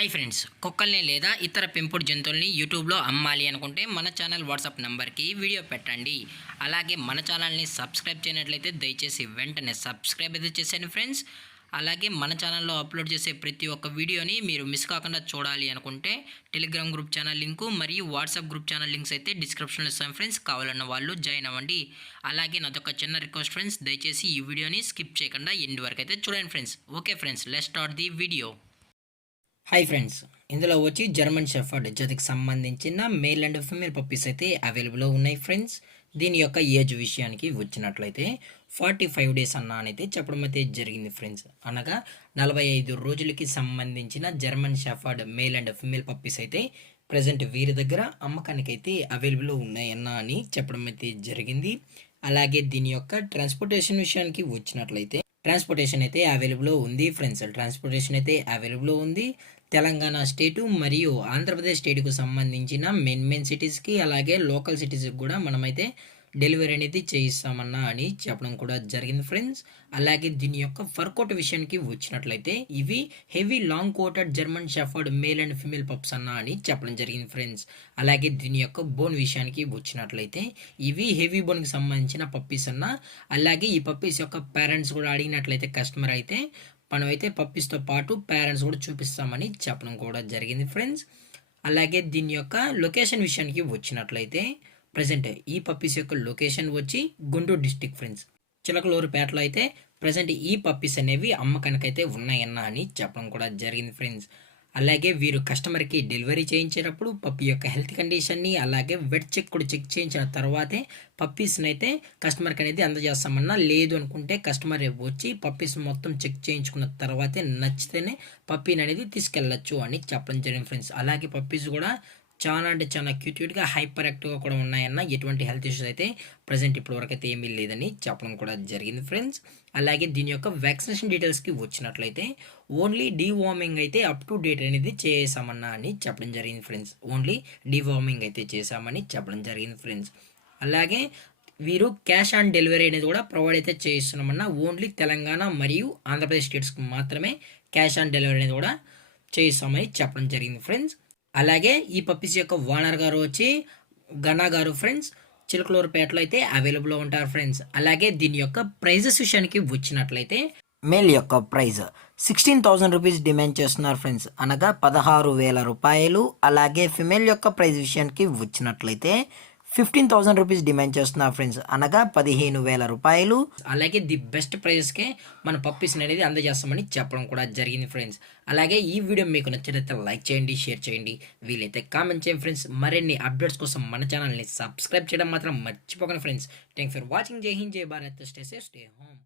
Hi friends, కుక్కల్ని లేదా ఇతర పెంపుడు జంతువుల్ని యూట్యూబ్లో అమ్మాలి అనుకుంటే మన ఛానల్ వాట్సాప్ నెంబర్కి వీడియో పెట్టండి. అలాగే మన ఛానల్ని సబ్స్క్రైబ్ చేయనట్లయితే దయచేసి వెంటనే సబ్స్క్రైబ్ అయితే చేసేయండి ఫ్రెండ్స్. అలాగే మన ఛానల్లో అప్లోడ్ చేసే ప్రతి ఒక్క వీడియోని మీరు మిస్ కాకుండా చూడాలి అనుకుంటే టెలిగ్రామ్ గ్రూప్ ఛానల్ లింకు మరియు వాట్సాప్ గ్రూప్ ఛానల్ లింక్స్ అయితే డిస్క్రిప్షన్లో ఇస్తాను ఫ్రెండ్స్. కావాలన్న వాళ్ళు జాయిన్ అవ్వండి. అలాగే నాదొక చిన్న రిక్వెస్ట్ ఫ్రెండ్స్, దయచేసి ఈ వీడియోని స్కిప్ చేయకుండా ఎండ్ వరకు అయితే చూడండి friends. Okay friends, let's start the video. Hi friends, ఇందులో వచ్చి జర్మన్ షెఫర్డ్ జతకి సంబంధించిన మేల్ అండ్ ఫీమేల్ పప్పీస్ అయితే అవైలబుల్లో ఉన్నాయి ఫ్రెండ్స్. దీని యొక్క ఏజ్ విషయానికి వచ్చినట్లయితే 45 డేస్ అయితే చెప్పడం అయితే జరిగింది ఫ్రెండ్స్. అనగా 45 రోజులకి సంబంధించిన German shepherd male and female puppies అయితే ప్రజెంట్ వీరి దగ్గర అమ్మకానికి అయితే అవైలబుల్లో ఉన్నాయన్నా అని చెప్పడం అయితే జరిగింది. అలాగే దీని యొక్క ట్రాన్స్పోర్టేషన్ విషయానికి వచ్చినట్లయితే ట్రాన్స్పోర్టేషన్ అయితే అవైలబుల్లో ఉంది ఫ్రెండ్స్. ట్రాన్స్పోర్టేషన్ అయితే అవైలబుల్లో ఉంది. తెలంగాణ స్టేటు మరియు ఆంధ్రప్రదేశ్ స్టేట్కు సంబంధించిన మెయిన్ సిటీస్కి అలాగే లోకల్ సిటీస్కి కూడా మనమైతే డెలివరీ అనేది చేయిస్తామన్నా అని చెప్పడం కూడా జరిగింది ఫ్రెండ్స్. అలాగే దీని యొక్క ఫర్ కోట్ విషయానికి వచ్చినట్లయితే ఇవి heavy long coated German shepherd male and female pups అన్నా అని చెప్పడం జరిగింది ఫ్రెండ్స్. అలాగే దీని యొక్క బోన్ విషయానికి వచ్చినట్లయితే ఇవి హెవీ బోన్కి సంబంధించిన పప్పీస్ అన్న. అలాగే ఈ పప్పీస్ యొక్క పేరెంట్స్ కూడా అడిగినట్లయితే కస్టమర్ అయితే మనమైతే పప్పీస్తో పాటు పేరెంట్స్ కూడా చూపిస్తామని చెప్పడం కూడా జరిగింది ఫ్రెండ్స్. అలాగే దీని యొక్క లొకేషన్ విషయానికి వచ్చినట్లయితే ప్రజెంట్ ఈ పప్పీస్ యొక్క లొకేషన్ వచ్చి గుంటూరు డిస్టిక్ ఫ్రెండ్స్. చిలకలూరుపేటలో అయితే ప్రజెంట్ ఈ పప్పీస్ అనేవి అమ్మకానికైతే ఉన్నాయన్నా అని చెప్పడం కూడా జరిగింది ఫ్రెండ్స్. అలాగే వీరు కస్టమర్కి డెలివరీ చేయించేటప్పుడు పప్పీ యొక్క హెల్త్ కండిషన్ని అలాగే వెట్ చెక్ కూడా చెక్ చేయించిన తర్వాతే పప్పీస్ని అయితే కస్టమర్కి అనేది అందజేస్తామన్నా. లేదు అనుకుంటే కస్టమర్ వచ్చి పప్పీస్ మొత్తం చెక్ చేయించుకున్న తర్వాతే నచ్చితేనే పప్పీని అనేది తీసుకెళ్ళచ్చు అని చెప్పడం జరిగింది ఫ్రెండ్స్. అలాగే పప్పీస్ కూడా చాలా అంటే చాలా క్యూట్గా హైపర్ యాక్టివ్గా కూడా ఉన్నాయన్న. ఎటువంటి హెల్త్ ఇష్యూస్ అయితే ప్రజెంట్ ఇప్పటివరకు అయితే ఏమీ లేదని చెప్పడం కూడా జరిగింది ఫ్రెండ్స్. అలాగే దీని యొక్క వ్యాక్సినేషన్ డీటెయిల్స్కి వచ్చినట్లయితే ఓన్లీ డీవార్మింగ్ అయితే అప్ టు డేట్ అనేది చేసామన్నా అని చెప్పడం జరిగింది ఫ్రెండ్స్. ఓన్లీ డీవార్మింగ్ అయితే చేసామని చెప్పడం జరిగింది ఫ్రెండ్స్. అలాగే వీరు క్యాష్ ఆన్ డెలివరీ అనేది కూడా ప్రొవైడ్ అయితే చేయిస్తున్నామన్నా. ఓన్లీ తెలంగాణ మరియు ఆంధ్రప్రదేశ్ స్టేట్స్కి మాత్రమే క్యాష్ ఆన్ డెలివరీ అనేది కూడా చేయిస్తామని చెప్పడం జరిగింది ఫ్రెండ్స్. అలాగే ఈ పప్పీస్ యొక్క ఓనర్ గారు వచ్చి గనా గారు ఫ్రెండ్స్. చిలకలూరుపేటలో అయితే అవైలబుల్లో ఉంటారు ఫ్రెండ్స్. అలాగే దీని యొక్క ప్రైజెస్ విషయానికి వచ్చినట్లయితే మేల్ యొక్క ప్రైజ్ 16,000 రూపీస్ డిమాండ్ చేస్తున్నారు ఫ్రెండ్స్, అనగా 16,000 రూపాయలు. అలాగే ఫిమేల్ యొక్క ప్రైజ్ విషయానికి వచ్చినట్లయితే 15,000 రూపీస్ డిమాండ్ చేస్తున్నారు ఫ్రెండ్స్, అనగా 15,000 రూపాయలు. అలాగే ది బెస్ట్ ప్రైస్కే మన పప్పీస్ అనేది అందజేస్తామని చెప్పడం కూడా జరిగింది ఫ్రెండ్స్. అలాగే ఈ వీడియో మీకు నచ్చినట్లయితే లైక్ చేయండి, షేర్ చేయండి, వీలైతే కామెంట్ చేయండి ఫ్రెండ్స్. మరిన్ని అప్డేట్స్ కోసం మన ఛానల్ని సబ్స్క్రైబ్ చేయడం మాత్రం మర్చిపోకండి ఫ్రెండ్స్. Thanks for watching. జై హింద్, జై Bharat, stay safe, stay home.